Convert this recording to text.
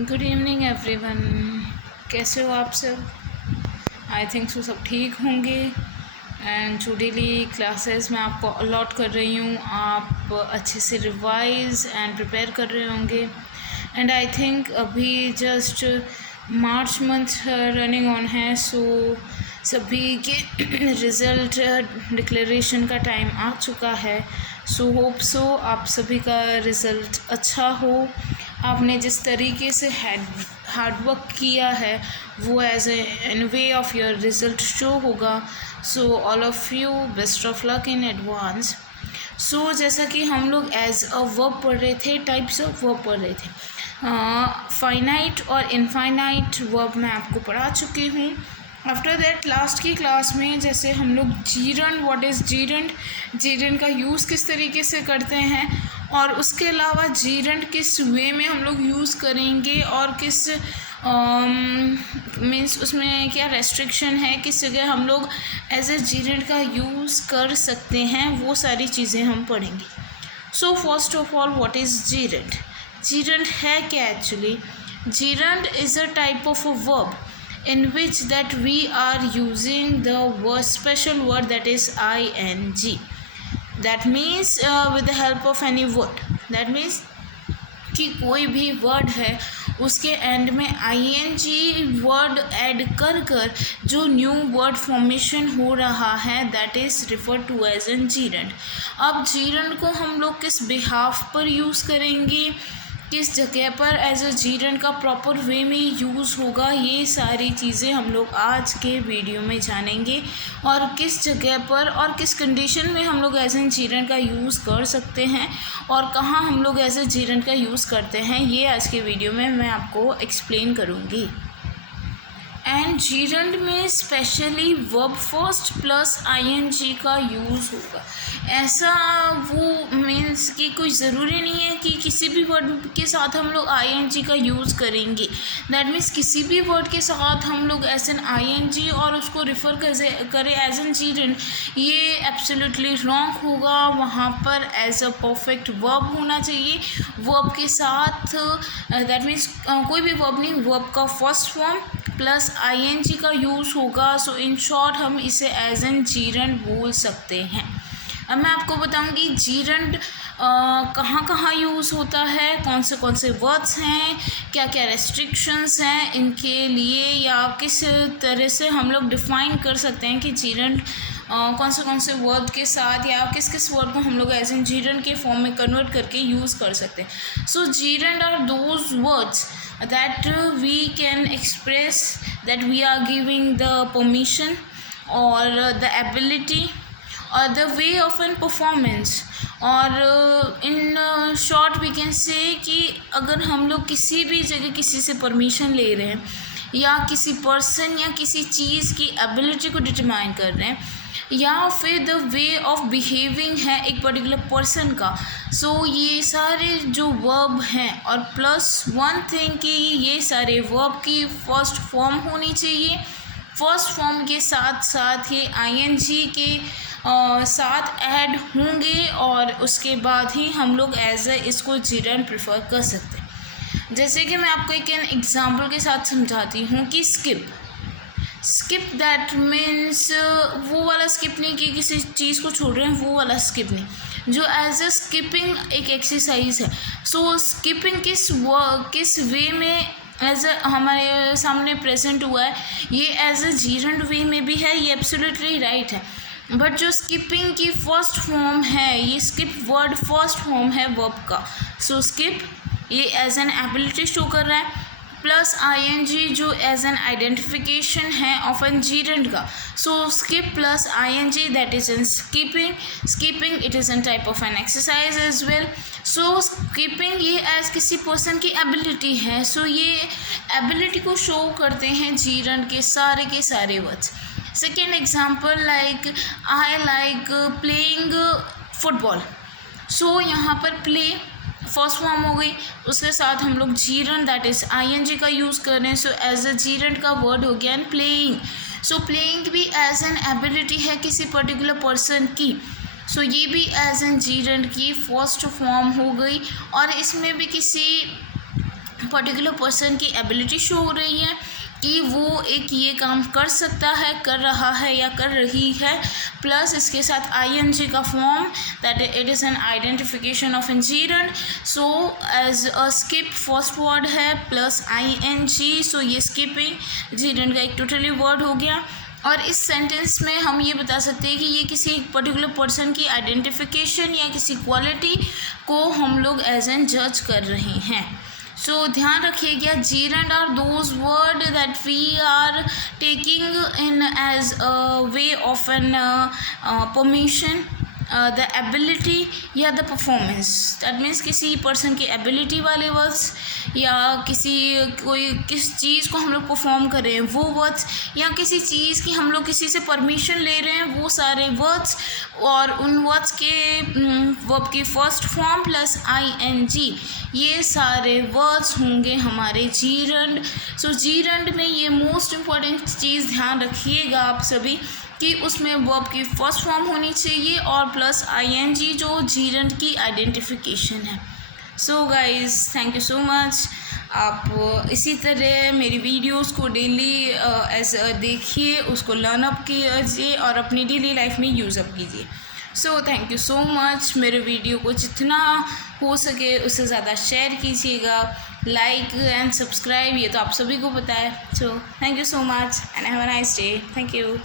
Good evening everyone. कैसे हो आप सब? आई थिंक सो सब ठीक होंगे। एंड जो डेली क्लासेस मैं आपको अलॉट कर रही हूँ, आप अच्छे से रिवाइज एंड प्रिपेयर कर रहे होंगे। एंड आई थिंक अभी just March month running on है, सो सभी के रिज़ल्ट डिक्लेरेशन का टाइम आ चुका है। सो होप सो आप सभी का रिज़ल्ट अच्छा हो। आपने जिस तरीके से हार्डवर्क किया है वो as an way of your result show होगा। So all of you best of luck in advance. So जैसा कि हम लोग एज अ वर्ब पढ़ रहे थे, टाइप्स ऑफ वर्ब पढ़ रहे थे। फाइनाइट और इनफाइनाइट वर्ब मैं आपको पढ़ा चुकी हूँ। आफ्टर दैट लास्ट की क्लास में जैसे हम लोग gerund, what is gerund, gerund का यूज़ किस तरीके से करते हैं, और उसके अलावा जीरंड किस वे में हम लोग यूज़ करेंगे और किस मीन्स उसमें क्या रेस्ट्रिक्शन है, किस जगह हम लोग एज ए जीरंड का यूज़ कर सकते हैं, वो सारी चीज़ें हम पढ़ेंगे। So first of all, what is gerund? Gerund है क्या actually? Gerund is a type of a verb in which that we are using the word, special word, that is ing. That means with the help of any word. That means कि कोई भी word है उसके and में ing word add कर कर जो new word formation हो रहा है, that is refer to as an gerund. अब जीरंड को हम लोग किस बिहाफ पर यूज़ करेंगे, किस जगह पर एज अ जीरंड का प्रॉपर वे में यूज़ होगा, ये सारी चीज़ें हम लोग आज के वीडियो में जानेंगे। और किस जगह पर और किस कंडीशन में हम लोग एज एन जीरंड का यूज़ कर सकते हैं और कहाँ हम लोग एज ए जीरंड का यूज़ करते हैं, ये आज के वीडियो में मैं आपको एक्सप्लेन करूँगी। एंड जीरंड में specially verb first plus ing का यूज़ होगा। ऐसा वो मीन्स कि कोई ज़रूरी नहीं है कि किसी भी वर्ड के साथ हम लोग ing का यूज़ करेंगे। दैट मीन्स किसी भी वर्ड के साथ हम लोग एज एन ing और उसको रिफ़र करें एज एन जीरंड, ये एब्सोल्युटली रॉन्ग होगा। वहाँ पर एज अ परफेक्ट वर्ब होना चाहिए। वर्ब के साथ दैट मीन्स कोई भी वर्ब नहीं, वर्ब का फर्स्ट फॉर्म प्लस ing का यूज़ होगा। सो इन शॉर्ट हम इसे एज एन जीरंड बोल सकते हैं। अब मैं आपको बताऊंगी जीरंड कहाँ कहाँ यूज़ होता है, कौन से वर्ड्स हैं, क्या क्या रेस्ट्रिक्शंस हैं इनके लिए, या किस तरह से हम लोग डिफ़ाइन कर सकते हैं कि जीरंड कौन से वर्ड के साथ या किस वर्ड को हम लोग एज एन जीरंड के फॉर्म में कन्वर्ट करके यूज़ कर सकते हैं। So gerund are those words that we can express that we are giving the permission or the ability or the way of an performance, और in short we can say कि अगर हम लोग किसी भी जगह किसी से परमिशन ले रहे हैं या किसी पर्सन या किसी चीज़ की एबिलिटी को डिटरमाइन कर रहे हैं, या फिर द वे ऑफ बिहेविंग है एक पर्टिकुलर पर्सन का, सो ये सारे जो वर्ब हैं, और प्लस वन थिंग कि ये सारे वर्ब की फर्स्ट फॉर्म होनी चाहिए। फर्स्ट फॉर्म के साथ साथ ये ing के साथ ऐड होंगे और उसके बाद ही हम लोग एज ए इसको जीरंड प्रेफर कर सकते हैं। जैसे कि मैं आपको एक एग्जांपल के साथ समझाती हूँ कि स्किप दैट मीन्स वो वाला स्किप नहीं कि किसी चीज़ को छोड़ रहे हैं, वो वाला स्किप नहीं, जो एज अ स्किपिंग एक एक्सरसाइज है। सो स्किपिंग किस वे में एज अ हमारे सामने प्रेजेंट हुआ है, ये एज अ जीरंड वे में भी है, ये एब्सोल्युटली राइट है। बट जो स्किपिंग की फर्स्ट फॉर्म है, ये स्किप वर्ड फर्स्ट फॉर्म है वर्ब का। सो स्किप ये एज एन एबिलिटी शो कर रहा है, प्लस ing जो एज एन आइडेंटिफिकेशन है ऑफ एन जीरंड का। So skip plus ing that is an skipping it is an type of an exercise as well. So skipping ये as किसी person की ability है, सो ये एबिलिटी को show करते हैं जीरंड के सारे words. Second example, like I like playing football. So यहाँ पर प्ले फर्स्ट फॉर्म हो गई, उसके साथ हम लोग जीरंड दैट इज़ ing का यूज़ कर रहे हैं। सो एज अ जीरंड का वर्ड हो गया एंड प्लेइंग। सो प्लेइंग भी एज एन एबिलिटी है किसी पर्टिकुलर पर्सन की, सो ये भी एज एन जीरंड की फर्स्ट फॉर्म हो गई। और इसमें भी किसी पर्टिकुलर पर्सन की एबिलिटी शो हो रही है कि वो एक ये काम कर सकता है, कर रहा है या कर रही है, प्लस इसके साथ ING का form that it is an identification of an gerund. So as a skip first word है प्लस ING, सो ये स्किपिंग जीरेंट का एक टोटली वर्ड हो गया. और इस सेंटेंस में हम ये बता सकते हैं कि ये किसी पर्टिकुलर पर्सन की आइडेंटिफिकेशन या किसी क्वालिटी को हम लोग एज एन जज कर रहे हैं. सो ध्यान रखिएगा, gerund are those word that we are taking in as a way of an permission the ability या द परफॉर्मेंस. दैट मीन्स किसी पर्सन की एबिलिटी वाले वर्ड्स या किस चीज़ को हम लोग परफॉर्म कर रहे हैं वो वर्ड्स, या किसी चीज़ की हम लोग किसी से परमिशन ले रहे हैं वो सारे वर्ड्स, और उन वर्ड्स के वर्ब की फर्स्ट फॉर्म प्लस ING, ये सारे वर्ड्स होंगे हमारे जीरेंट. सो जीरेंट में ये मोस्ट इम्पॉर्टेंट चीज़ ध्यान रखिएगा आप सभी कि उसमें वर्ब की फर्स्ट फॉर्म होनी चाहिए और प्लस ING जो जीरेंट की आइडेंटिफिकेशन है. So guys thank you so much. आप इसी तरह मेरी वीडियोस को डेली एज देखिए, उसको लर्न अप कीजिए और अपनी डेली लाइफ में यूज़ अप कीजिए. So thank you so much. मेरे वीडियो को जितना हो सके उससे ज़्यादा शेयर कीजिएगा, लाइक एंड सब्सक्राइब, ये तो आप सभी को पता है. So thank you so much and have a nice day. Thank you.